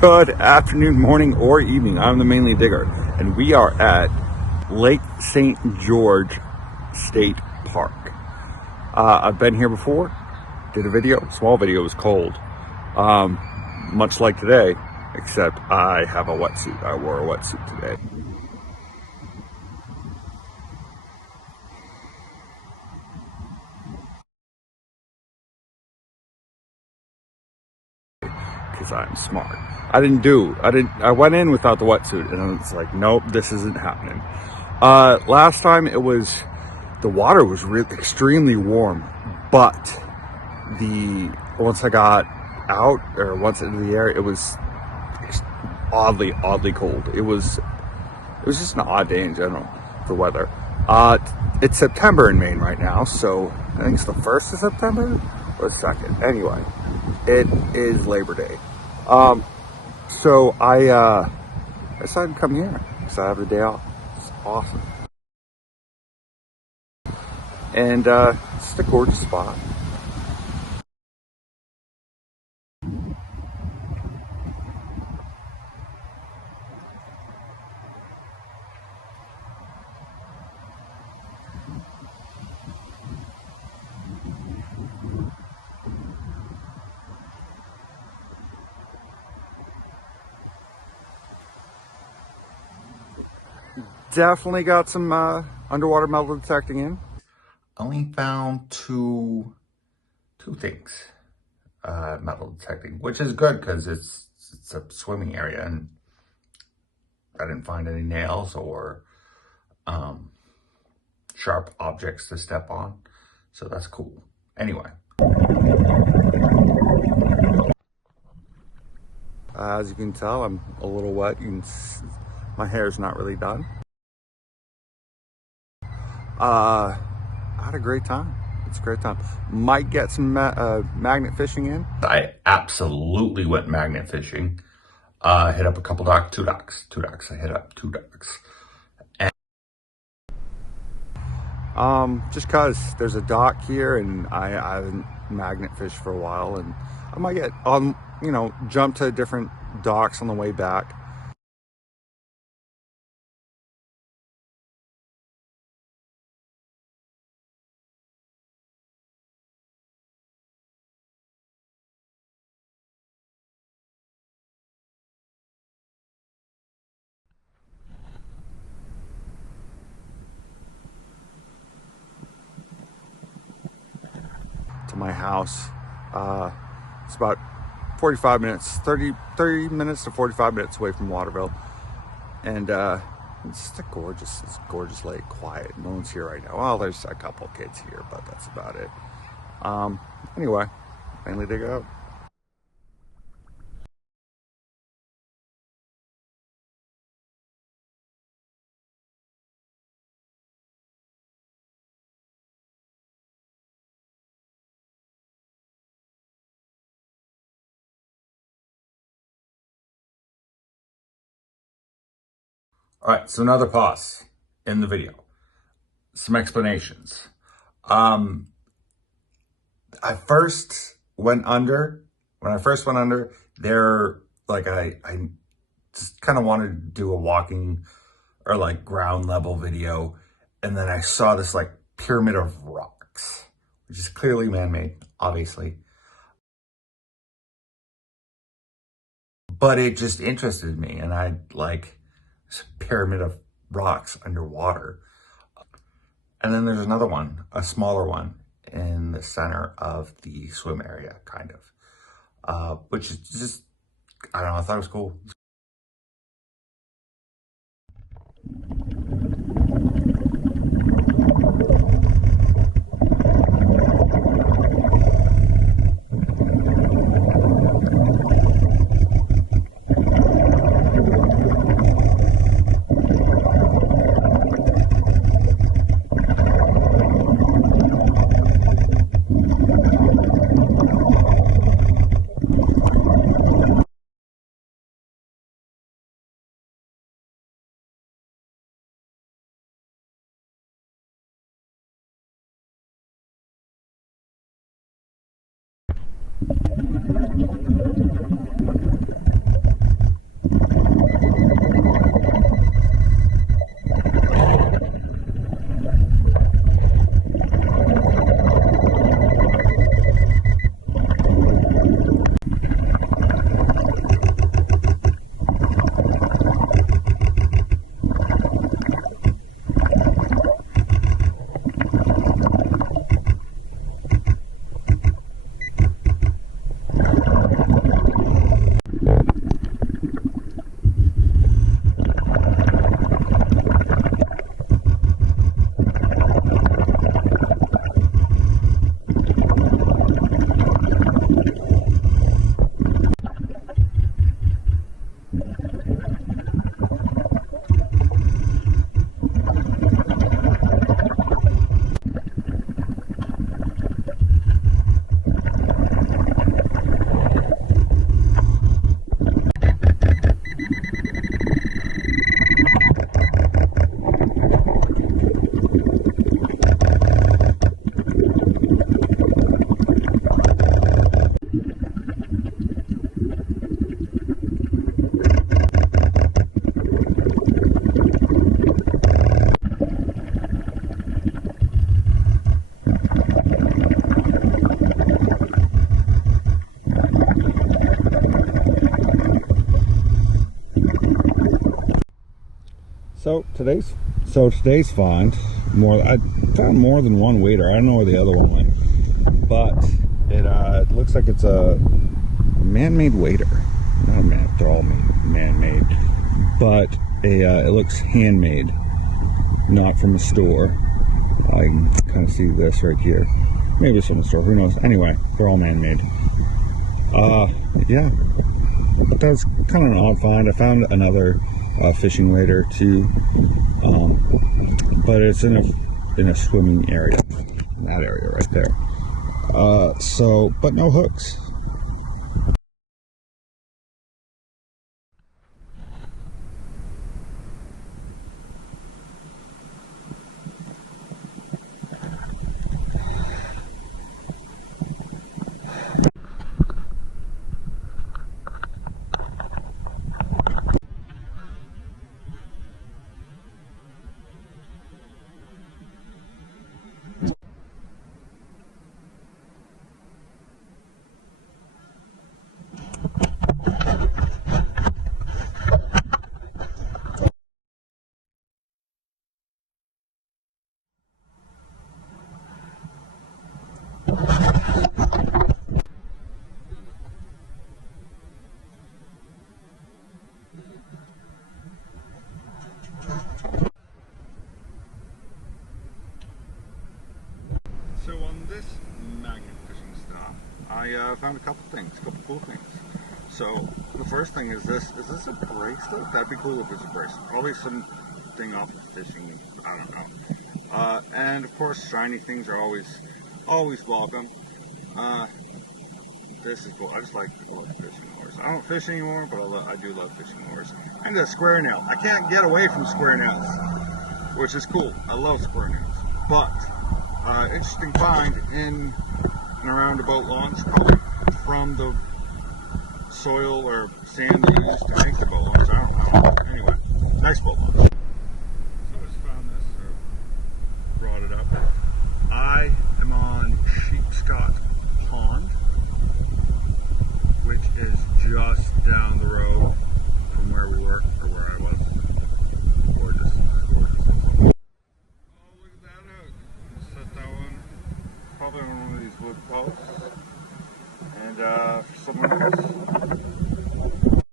Good afternoon, morning, or evening. I'm the Mainly Digger, and we are at Lake St. George State Park. I've been here before, did a video, small video. It was cold, much like today, except I have a wetsuit. I wore a wetsuit today. Because I'm smart. I went in without the wetsuit, and it's like, nope, this isn't happening. Last time the water was extremely warm, but once I got out, or once into the air, it was oddly cold. It was just an odd day in general for weather. It's September in Maine right now, so I think it's the 1st of September or the 2nd. Anyway, it is Labor Day. So I decided to come here because I have the day off. It's awesome. And it's a gorgeous spot. Definitely got some underwater metal detecting in. Only found two things metal detecting, which is good because it's a swimming area, and I didn't find any nails or sharp objects to step on, so that's cool. Anyway, as you can tell, I'm a little wet. My hair's not really done. I had a great time. It's a great time. Might get some magnet fishing in. I absolutely went magnet fishing. Hit up a couple docks, two docks. I hit up 2 docks. And just cause there's a dock here, and I haven't magnet fished for a while, and I might get jump to different docks on the way back. To my house. It's about 45 minutes, 30 minutes to 45 minutes away from Waterville. And it's just a gorgeous lake, quiet. No one's here right now. Well, there's a couple kids here, but that's about it. Anyway, mainly dig out. All right, so another pause in the video. Some explanations. I first went under. When I first went under, I just kind of wanted to do a walking or like ground level video, and then I saw this like pyramid of rocks, which is clearly man-made, obviously. But it just interested me, and I like this pyramid of rocks underwater. And then there's another one, a smaller one, in the center of the swim area, kind of, which is just, I don't know, I thought it was cool. today's find, I found more than one wader. I don't know where the other one went, but it looks like it's a man-made wader. Not man, they're all man-made, but it looks handmade, not from a store. I can kind of see this right here. Maybe it's from a store, who knows? Anyway, they're all man-made. Yeah, but that's kind of an odd find. I found another fishing wader too, but it's in a swimming area, in that area right there. But no hooks. So on this magnet fishing stuff, I found a couple cool things. So the first thing is this. Is this a bracelet? That'd be cool if it's a bracelet. Probably something off of fishing, I don't know. And of course, shiny things are always welcome. This is cool. I just like fishing lures. I don't fish anymore, but I do love fishing lures. And a square nail. I can't get away from square nails, which is cool. I love square nails. But interesting find in and around a boat launch, probably from the soil or sand they used to make the boat launch. I don't know. Anyway, nice boat launch. So I just found this, or brought it up. I am on Sheepscot Pond, which is just down the road from where we were, or where I was. Gorgeous. Oh, look at that hook. Set that one probably on one of these wood posts. And for someone else.